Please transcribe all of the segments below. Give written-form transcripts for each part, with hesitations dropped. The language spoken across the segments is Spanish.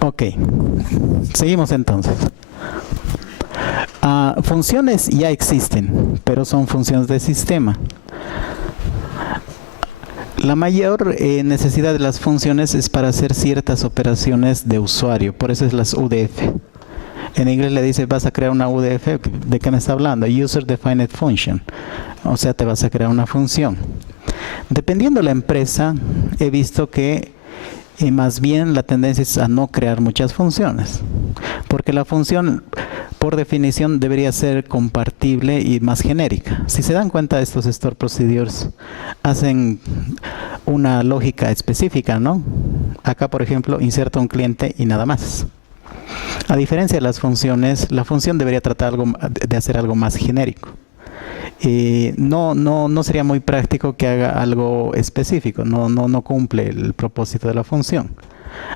Ok, seguimos entonces. Funciones ya existen, pero son funciones de sistema. La mayor necesidad de las funciones es para hacer ciertas operaciones de usuario, por eso es las UDF. En inglés le dice, vas a crear una UDF, ¿de qué me está hablando? User Defined Function, o sea, te vas a crear una función. Dependiendo de la empresa, he visto que más bien la tendencia es a no crear muchas funciones, porque la función por definición debería ser compartible y más genérica. Si se dan cuenta, estos store procedures hacen una lógica específica, ¿no? Acá, por ejemplo, inserta un cliente y nada más. A diferencia de las funciones, la función debería tratar de hacer algo más genérico. No sería muy práctico que haga algo específico, no cumple el propósito de la función.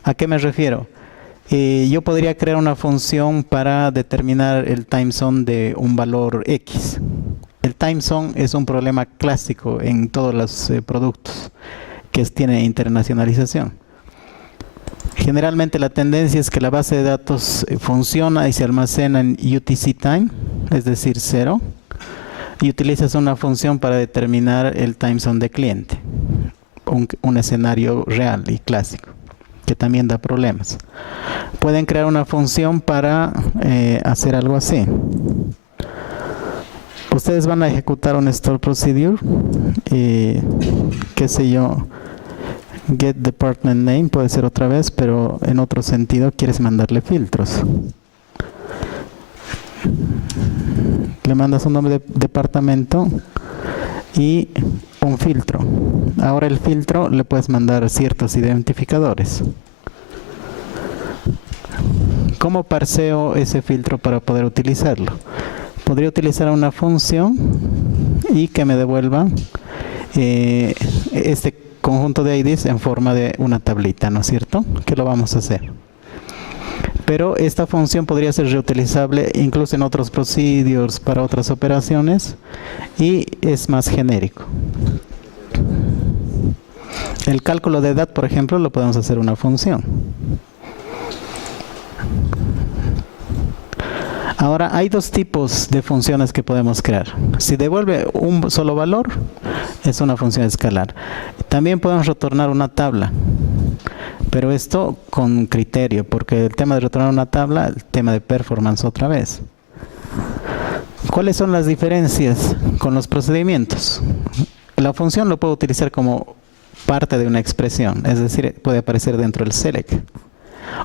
¿A qué me refiero? Yo podría crear una función para determinar el time zone de un valor X. El time zone es un problema clásico en todos los productos que tienen internacionalización. Generalmente la tendencia es que la base de datos funciona y se almacena en UTC time, es decir, 0, y utilizas una función para determinar el time zone de cliente, un escenario real y clásico, que también da problemas. Pueden crear una función para hacer algo así. Ustedes van a ejecutar un store procedure, qué sé yo, get department name, puede ser otra vez, pero en otro sentido quieres mandarle filtros. Le mandas un nombre de departamento y un filtro. Ahora el filtro le puedes mandar ciertos identificadores. ¿Cómo parseo ese filtro para poder utilizarlo? Podría utilizar una función y que me devuelva este conjunto de IDs en forma de una tablita, ¿no es cierto? Que lo vamos a hacer. Pero esta función podría ser reutilizable incluso en otros procedures para otras operaciones y es más genérico. El cálculo de edad, por ejemplo, lo podemos hacer una función. Ahora, hay dos tipos de funciones que podemos crear. Si devuelve un solo valor, es una función escalar. También podemos retornar una tabla, pero esto con criterio, porque el tema de retornar una tabla, el tema de performance otra vez. ¿Cuáles son las diferencias con los procedimientos? La función lo puedo utilizar como parte de una expresión, es decir, puede aparecer dentro del select.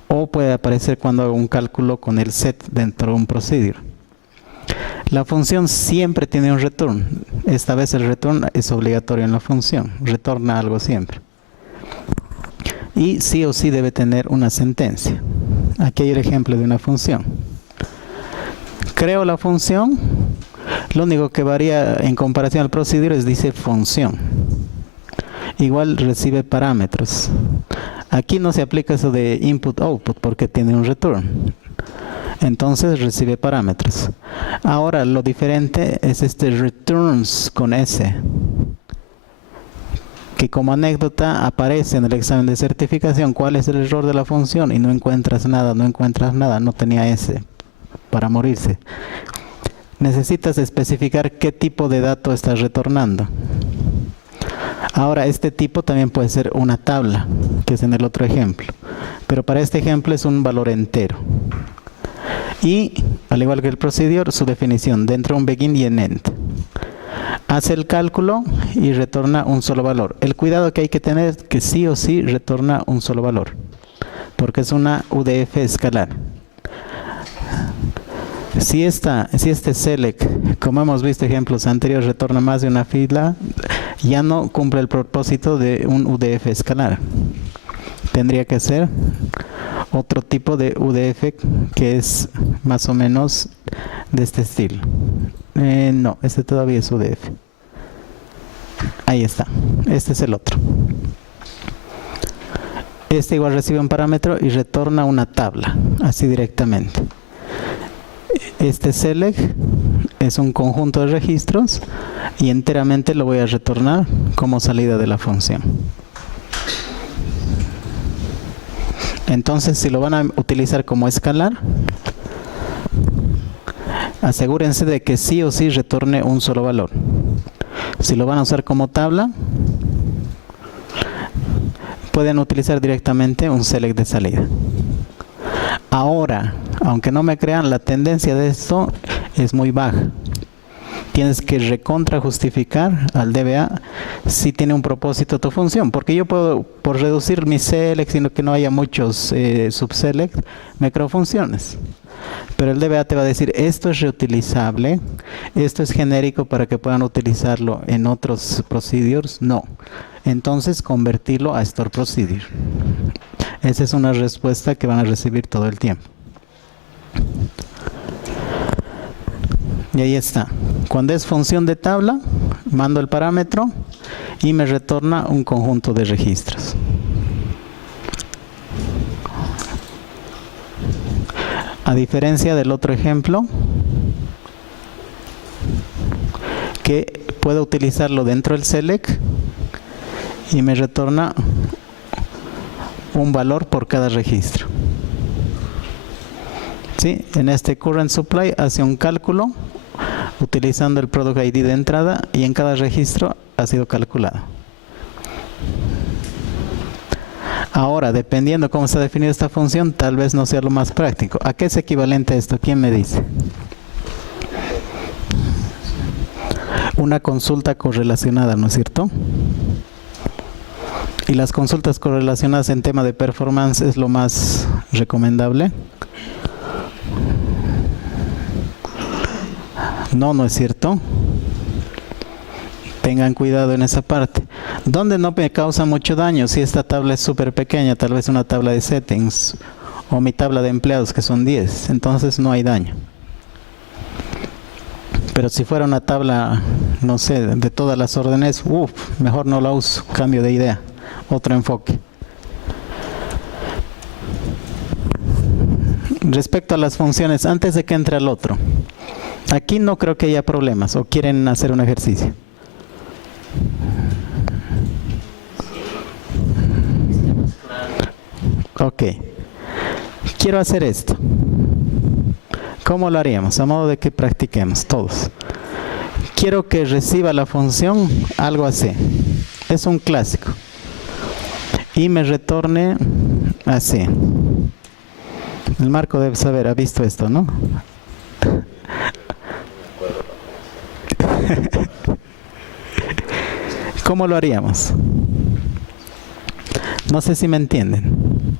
O puede aparecer cuando hago un cálculo con el set dentro de un procedure. La función siempre tiene un return. Esta vez el return es obligatorio en la función. Retorna algo siempre. Y sí o sí debe tener una sentencia. Aquí hay el ejemplo de una función. Creo la función. Lo único que varía en comparación al procedure es dice función. Igual recibe parámetros. Aquí no se aplica eso de input-output porque tiene un return. Entonces recibe parámetros. Ahora lo diferente es este returns con S, que como anécdota aparece en el examen de certificación cuál es el error de la función y no encuentras nada, no tenía S para morirse. Necesitas especificar qué tipo de dato estás retornando. Ahora, este tipo también puede ser una tabla, que es en el otro ejemplo. Pero para este ejemplo es un valor entero. Y, al igual que el procedure, su definición, dentro de un begin y un end. Hace el cálculo y retorna un solo valor. El cuidado que hay que tener es que sí o sí retorna un solo valor, porque es una UDF escalar. Si este select, como hemos visto ejemplos anteriores, retorna más de una fila, ya no cumple el propósito de un UDF escalar. Tendría que ser otro tipo de UDF que es más o menos de este estilo. No, este todavía es UDF. Ahí está. Este es el otro. Este igual recibe un parámetro y retorna una tabla, así directamente. Este select es un conjunto de registros y enteramente lo voy a retornar como salida de la función. Entonces, si lo van a utilizar como escalar, asegúrense de que sí o sí retorne un solo valor. Si lo van a usar como tabla, pueden utilizar directamente un select de salida. Ahora, aunque no me crean, la tendencia de esto es muy baja. Tienes que recontra justificar al DBA si tiene un propósito tu función, porque yo puedo, por reducir mi select, sino que no haya muchos subselect, me creo funciones. Pero el DBA te va a decir, esto es reutilizable, esto es genérico para que puedan utilizarlo en otros procedures, no. Entonces, convertirlo a store procedure. Esa es una respuesta que van a recibir todo el tiempo. Y ahí está. Cuando es función de tabla, mando el parámetro y me retorna un conjunto de registros. A diferencia del otro ejemplo, que puedo utilizarlo dentro del select y me retorna un valor por cada registro. ¿Sí? En este current supply hace un cálculo utilizando el product ID de entrada y en cada registro ha sido calculado. Ahora, dependiendo cómo está definida esta función, tal vez no sea lo más práctico. ¿A qué es equivalente esto? ¿Quién me dice? Una consulta correlacionada, ¿no es cierto? Y las consultas correlacionadas en tema de performance es lo más recomendable. No, no es cierto. Tengan cuidado en esa parte. ¿Dónde no me causa mucho daño? Si esta tabla es súper pequeña, tal vez una tabla de settings o mi tabla de empleados que son 10, entonces no hay daño. Pero si fuera una tabla, no sé, de todas las órdenes, mejor no la uso, cambio de idea, otro enfoque. Respecto a las funciones, antes de que entre al otro, aquí no creo que haya problemas, o quieren hacer un ejercicio. Ok, quiero hacer esto. ¿Cómo lo haríamos? A modo de que practiquemos todos. Quiero que reciba la función algo así. Es un clásico. Y me retorne así. El Marco debe saber, ha visto esto, ¿no? ¿Cómo lo haríamos? No sé si me entienden.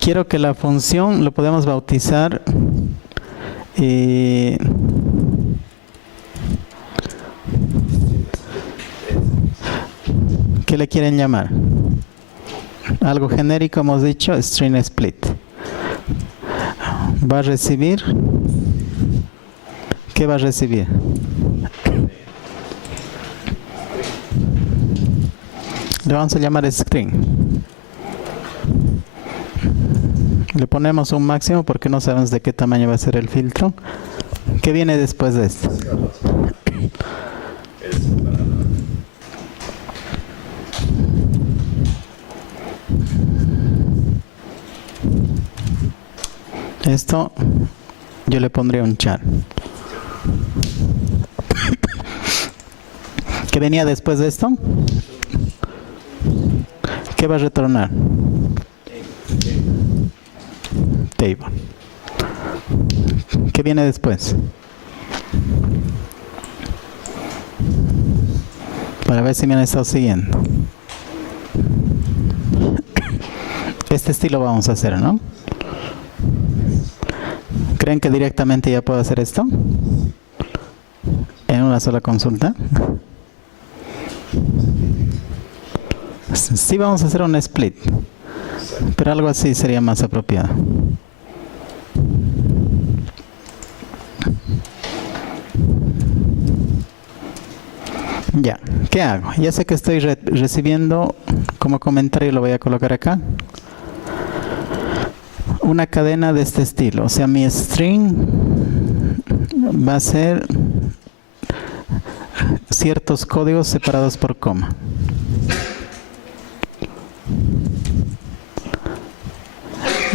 Quiero que la función lo podemos bautizar ¿qué le quieren llamar? Algo genérico hemos dicho, string split. Va a recibir, ¿qué va a recibir? Le vamos a llamar string. Le ponemos un máximo porque no sabemos de qué tamaño va a ser el filtro. ¿Qué viene después de esto? Esto yo le pondría un char. ¿Qué venía después de esto? ¿Qué va a retornar? Table. ¿Qué viene después? Para ver si me han estado siguiendo. Este estilo vamos a hacer, ¿no? ¿Creen que directamente ya puedo hacer esto? ¿En una sola consulta? Sí, vamos a hacer un split, pero algo así sería más apropiado. Ya, ¿qué hago? Ya sé que estoy recibiendo como comentario, lo voy a colocar acá, una cadena de este estilo. O sea, mi string va a ser ciertos códigos separados por coma.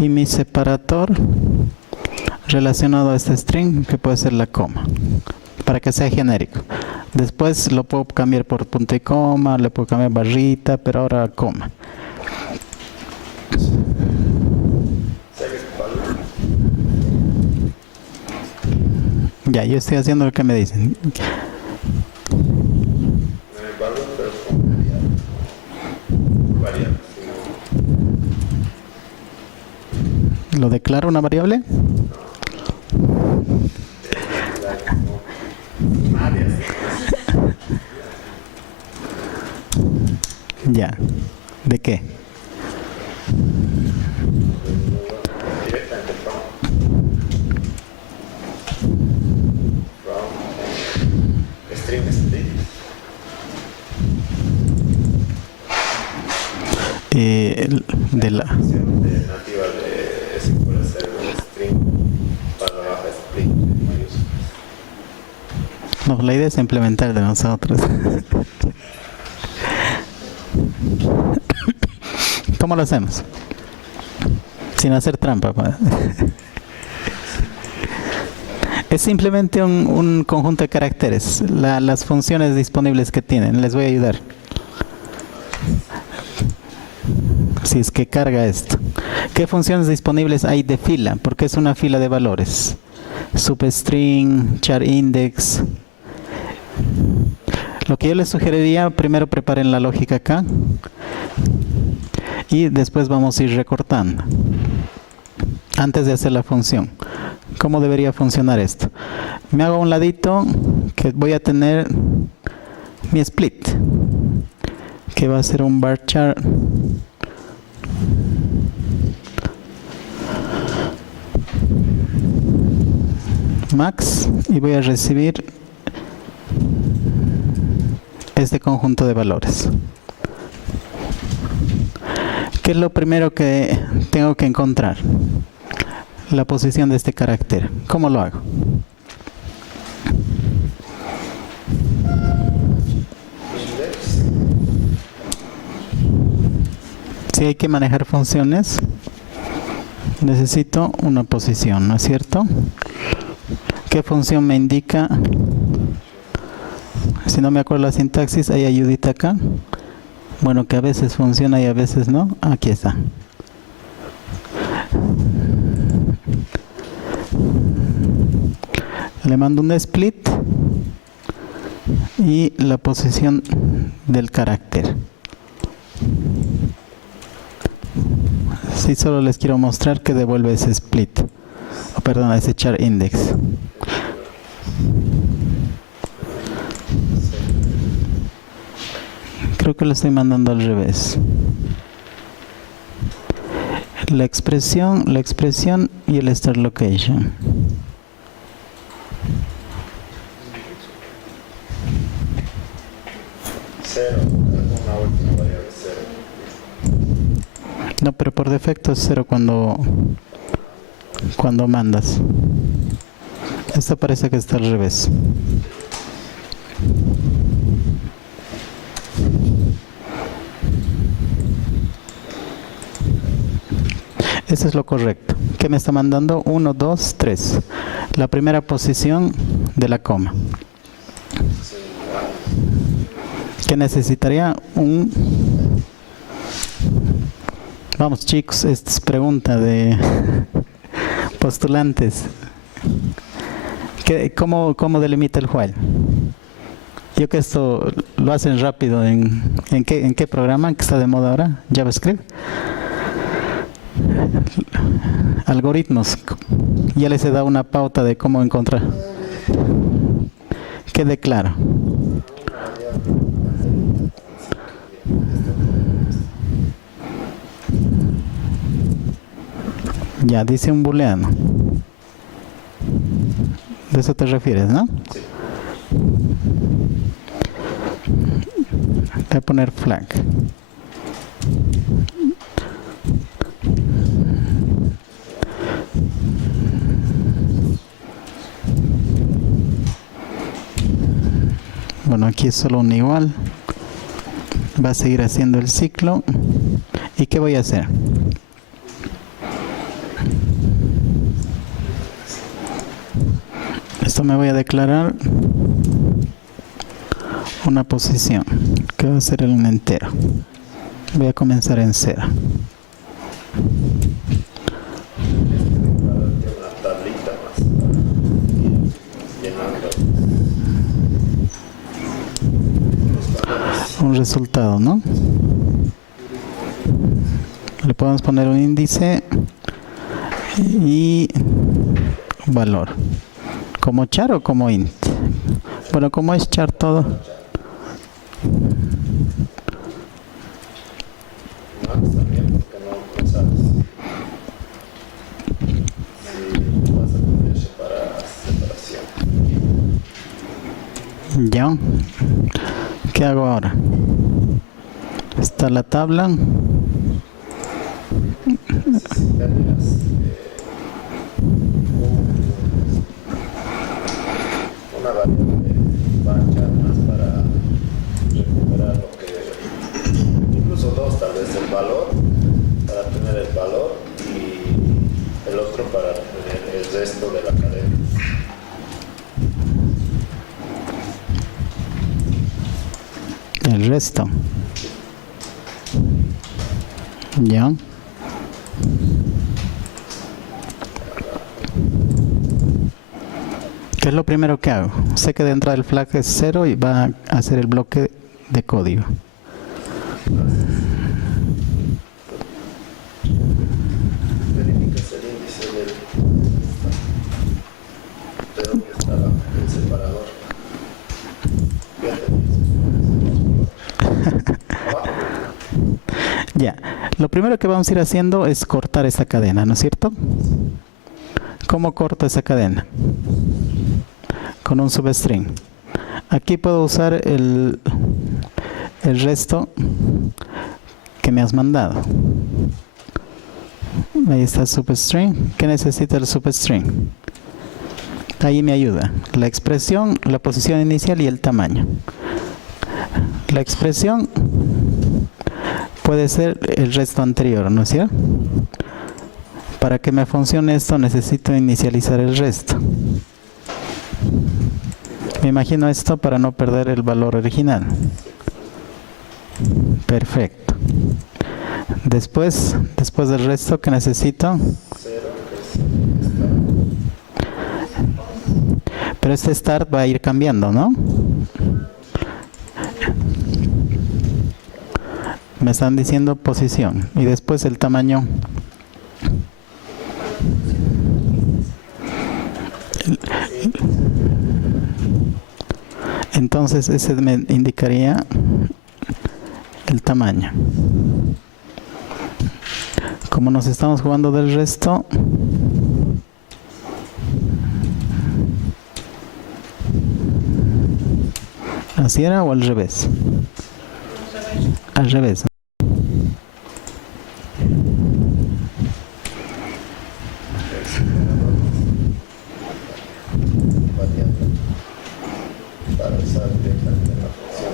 y mi separator relacionado a este string, que puede ser la coma, para que sea genérico. Después lo puedo cambiar por punto y coma, le puedo cambiar barrita, pero ahora coma. Ya, yo estoy haciendo lo que me dicen. ¿Lo declaro una variable? Ya. ¿De qué? De la nativa de ese puede ser un string barra baja split mayúsculas. No, la idea es implementar de nosotros. ¿Cómo lo hacemos? Sin hacer trampa. Es simplemente un conjunto de caracteres. Las funciones disponibles que tienen. Les voy a ayudar. Si es que carga esto. ¿Qué funciones disponibles hay de fila? Porque es una fila de valores. Substring, char index. Lo que yo les sugeriría, primero preparen la lógica acá. Y después vamos a ir recortando. Antes de hacer la función. ¿Cómo debería funcionar esto? Me hago a un ladito que voy a tener mi split. Que va a ser un varchar max y voy a recibir este conjunto de valores. ¿Qué es lo primero que tengo que encontrar? La posición de este carácter. ¿Cómo lo hago? Si hay que manejar funciones, necesito una posición, ¿no es cierto? ¿Qué función me indica? Si no me acuerdo la sintaxis, hay ayudita acá. Bueno, que a veces funciona y a veces no. Aquí está. Le mando un split y la posición del carácter. Sí, solo les quiero mostrar que devuelve ese split. Perdón, ese char index. Creo que lo estoy mandando al revés. La expresión y el start location. Cero, una última variable cero. No, pero por defecto es 0 cuando mandas. Esto parece que está al revés. Eso es lo correcto. ¿Qué me está mandando? 1, 2, 3. La primera posición de la coma. ¿Qué necesitaría? Vamos chicos, esta es pregunta de postulantes. ¿Cómo delimita el while? Yo que esto lo hacen rápido. ¿En qué programa que está de moda ahora? JavaScript. Algoritmos. Ya les he dado una pauta de cómo encontrar. ¿Qué declaro? Ya, dice un booleano. De eso te refieres, ¿no? Sí. Voy a poner flag. Bueno, aquí es solo un igual. Va a seguir haciendo el ciclo. ¿Y qué voy a hacer? Esto me voy a declarar una posición que va a ser un entero. Voy a comenzar en 0. Una tablita más para ir llenando los valores. Un resultado, ¿no? Le podemos poner un índice y un valor. ¿Como char o como int? Bueno, como es char todo. Max también, porque no sabes si vas a poner separación. Ya. ¿Qué hago ahora? Está la tabla. Necesitarías una variable banca más para recuperar lo que, incluso dos tal vez, el valor, para tener el valor y el otro para tener el resto de la cadena. El resto. Ya. ¿Qué es lo primero que hago? Sé que de entrada el flag es 0 y va a hacer el bloque de código. Verificas el índice de dónde estaba el separador. Ya, lo primero que vamos a ir haciendo es cortar esta cadena, ¿no es cierto? ¿Cómo corto esa cadena? Con un substring. Aquí puedo usar el resto que me has mandado. Ahí está el substring. ¿Qué necesita el substring? Ahí me ayuda la expresión, la posición inicial y el tamaño. La expresión puede ser el resto anterior, ¿no es cierto? Para que me funcione esto necesito inicializar el resto. Me imagino esto para no perder el valor original. Perfecto. Después del resto que necesito. Pero este start va a ir cambiando, ¿no? Me están diciendo posición y después el tamaño. Entonces ese me indicaría el tamaño. Como nos estamos jugando del resto, ¿así era o al revés? Al revés. Para usar directamente la función.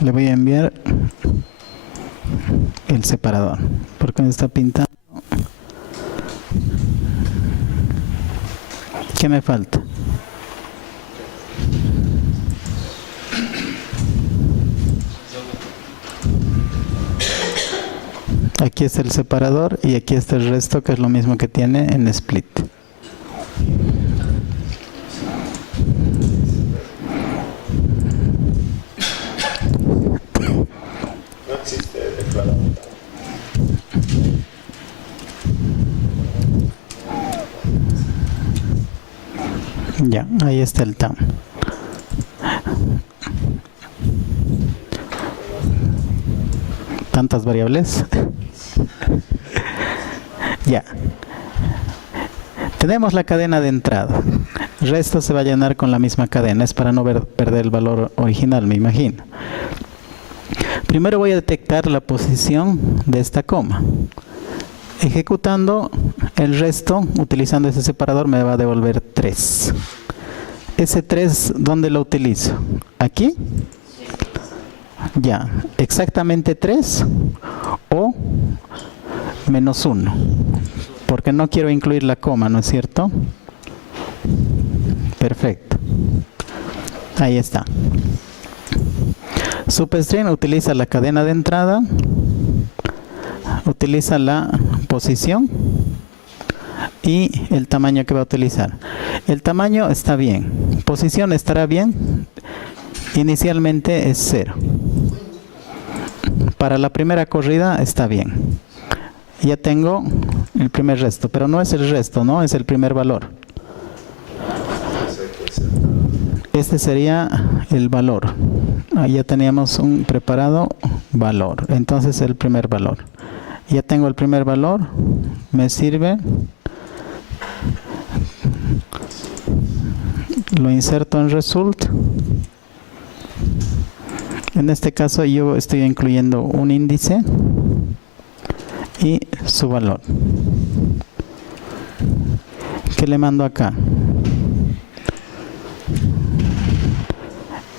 Le voy a enviar el separador porque me está pintando. ¿Qué me falta? Aquí está el separador y aquí está el resto, que es lo mismo que tiene en split. No existe declarado. Ya, ahí está el TAM. ¿Tantas variables? Ya. Tenemos la cadena de entrada. El resto se va a llenar con la misma cadena. Es para no perder el valor original, me imagino. Primero voy a detectar la posición de esta coma. Ejecutando el resto, utilizando ese separador, me va a devolver 3. ese 3, ¿dónde lo utilizo? ¿Aquí? Ya, exactamente 3 o menos 1, porque no quiero incluir la coma, ¿no es cierto? Perfecto. Ahí está. Substring utiliza la cadena de entrada, utiliza la posición y el tamaño que va a utilizar. El tamaño está bien. Posición estará bien. Inicialmente es 0. Para la primera corrida está bien. Ya tengo el primer resto, pero no es el resto, ¿no? Es el primer valor. Este sería el valor. Ahí ya teníamos un preparado valor. Entonces el primer valor. Ya tengo el primer valor. Me sirve. Lo inserto en result. En este caso yo estoy incluyendo un índice y su valor. ¿Qué le mando acá?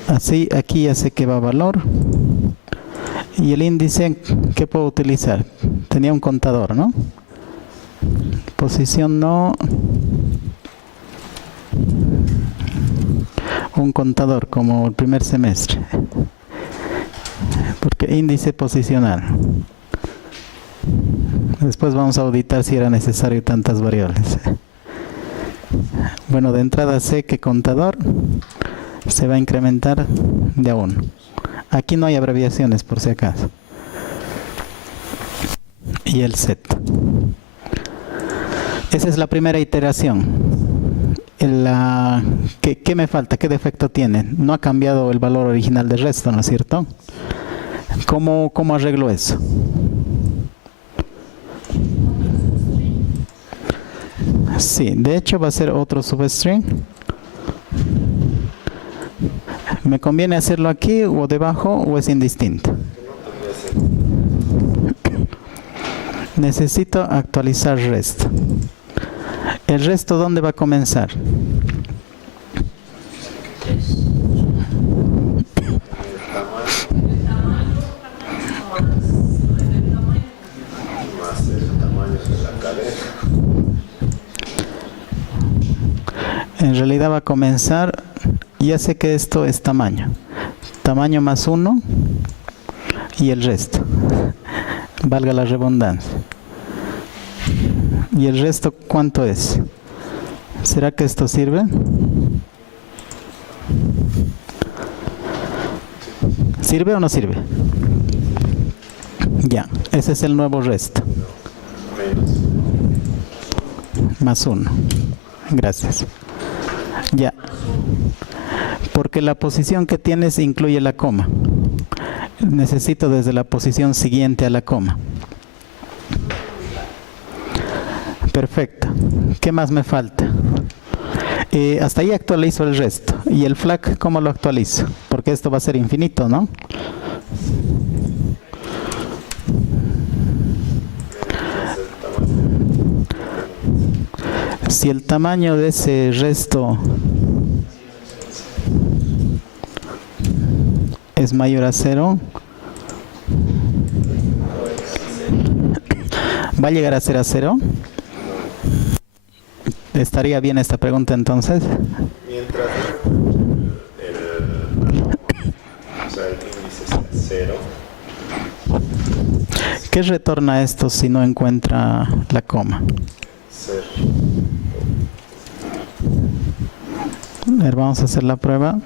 Así, aquí ya sé que va valor. Y el índice, ¿qué puedo utilizar? Tenía un contador, ¿no? Posición no. Un contador como el primer semestre. Porque índice posicional. Después vamos a auditar si era necesario tantas variables. Bueno, de entrada sé que contador se va a incrementar de a 1. Aquí no hay abreviaciones por si acaso. Y el set. Esa es la primera iteración. ¿Qué me falta? ¿Qué defecto tiene? No ha cambiado el valor original del resto, ¿no es cierto? ¿Cómo arreglo eso? Sí, de hecho va a ser otro substring. ¿Me conviene hacerlo aquí o debajo o es indistinto? Necesito actualizar resto. ¿El resto dónde va a comenzar? En realidad va a comenzar, ya sé que esto es tamaño. Tamaño más 1 y el resto. Valga la redundancia. ¿Y el resto cuánto es? ¿Será que esto sirve? ¿Sirve o no sirve? Ya, ese es el nuevo resto. Más 1. Gracias. Ya. Porque la posición que tienes incluye la coma. Necesito desde la posición siguiente a la coma. Perfecto. ¿Qué más me falta? Hasta ahí actualizo el resto. ¿Y el flag cómo lo actualizo? Porque esto va a ser infinito, ¿no? Si el tamaño de ese resto es mayor a 0, ¿va a llegar a ser a 0? ¿Estaría bien esta pregunta entonces? Mientras el índice sea 0. ¿Qué retorna esto si no encuentra la coma? 0. A ver, vamos a hacer la prueba.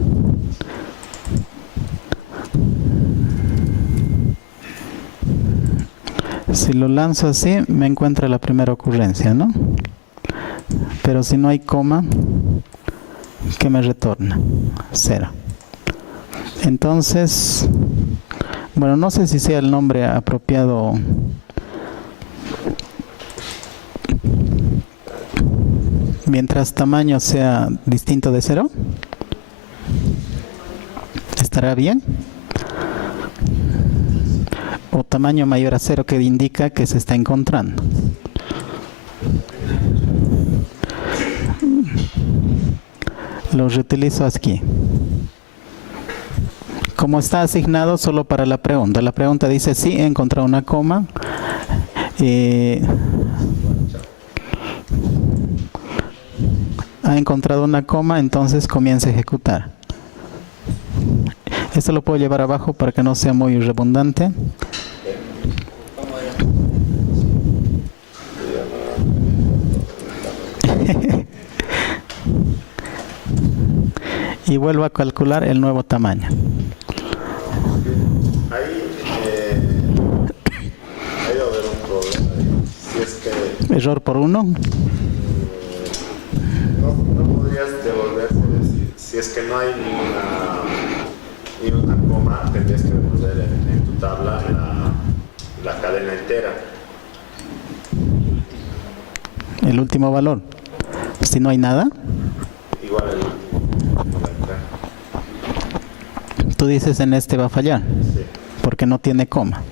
Si lo lanzo así, me encuentra la primera ocurrencia, ¿no? Pero si no hay coma, ¿qué me retorna? 0. Entonces, bueno, no sé si sea el nombre apropiado. Mientras tamaño sea distinto de 0, ¿estará bien? O tamaño mayor a 0 que indica que se está encontrando. Lo reutilizo aquí. Como está asignado solo para la pregunta. La pregunta dice, sí, he encontrado una coma. Ha encontrado una coma, entonces comienza a ejecutar. Esto lo puedo llevar abajo para que no sea muy redundante. Y vuelvo a calcular el nuevo tamaño. Ahí va a haber un problema. Si es que Error por 1. no podrías devolverse, si es que no hay ni una coma, tendrías que devolver en tu tabla la cadena entera. El último valor. Si no hay nada, Igual el último no va a entrar. tú dices en este va a fallar, Sí. porque no tiene coma.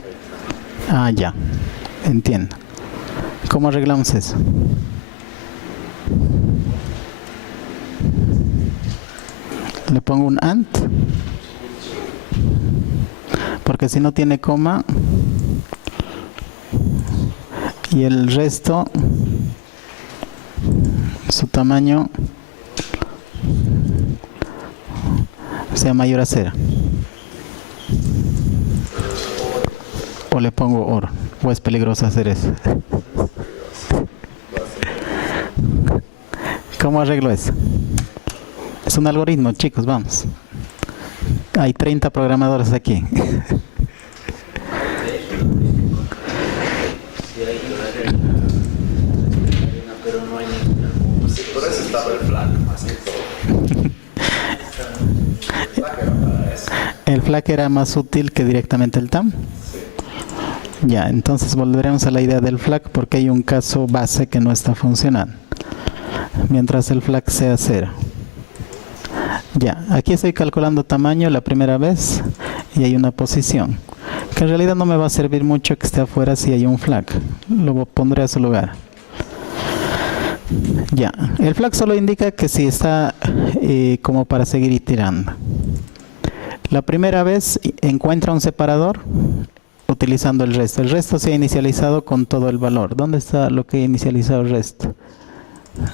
Ah, ya. Entiendo. ¿Cómo arreglamos eso? Le pongo un AND, porque si no tiene coma y el resto, su tamaño sea mayor a 0. O le pongo OR, o es peligroso hacer eso. ¿Cómo arreglo eso? Es un algoritmo, chicos, vamos. Hay 30 programadores aquí. Sí, por eso estaba el flag, más que todo. El flag era para eso. ¿El flag era más útil que directamente el TAM? Ya, entonces volveremos a la idea del flag porque hay un caso base que no está funcionando. Mientras el flag sea 0. Ya, aquí estoy calculando tamaño la primera vez y hay una posición. Que en realidad no me va a servir mucho que esté afuera si hay un flag. Lo pondré a su lugar. Ya, el flag solo indica que si está como para seguir iterando. La primera vez encuentra un separador utilizando el resto. El resto se ha inicializado con todo el valor. ¿Dónde está lo que he inicializado el resto?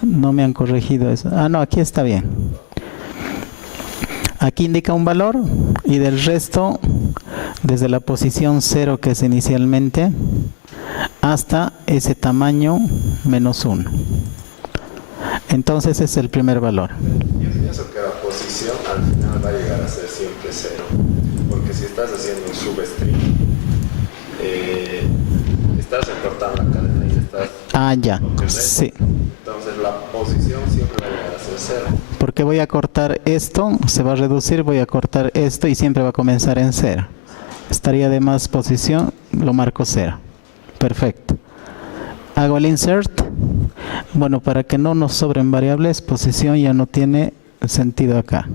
No me han corregido eso. Ah, no, aquí está bien. Aquí indica un valor y del resto, desde la posición 0 que es inicialmente, hasta ese tamaño menos 1. Entonces es el primer valor. Yo pienso que la posición al final va a llegar a ser siempre 0. Porque si estás haciendo un substring, estás recortando la cadena y estás... Ah, ya. Sí. Entonces la posición siempre va a llegar a ser 0. Porque voy a cortar esto, se va a reducir, voy a cortar esto y siempre va a comenzar en 0. Estaría de más posición, lo marco 0. Perfecto. Hago el insert. Bueno, para que no nos sobren variables, posición ya no tiene sentido acá.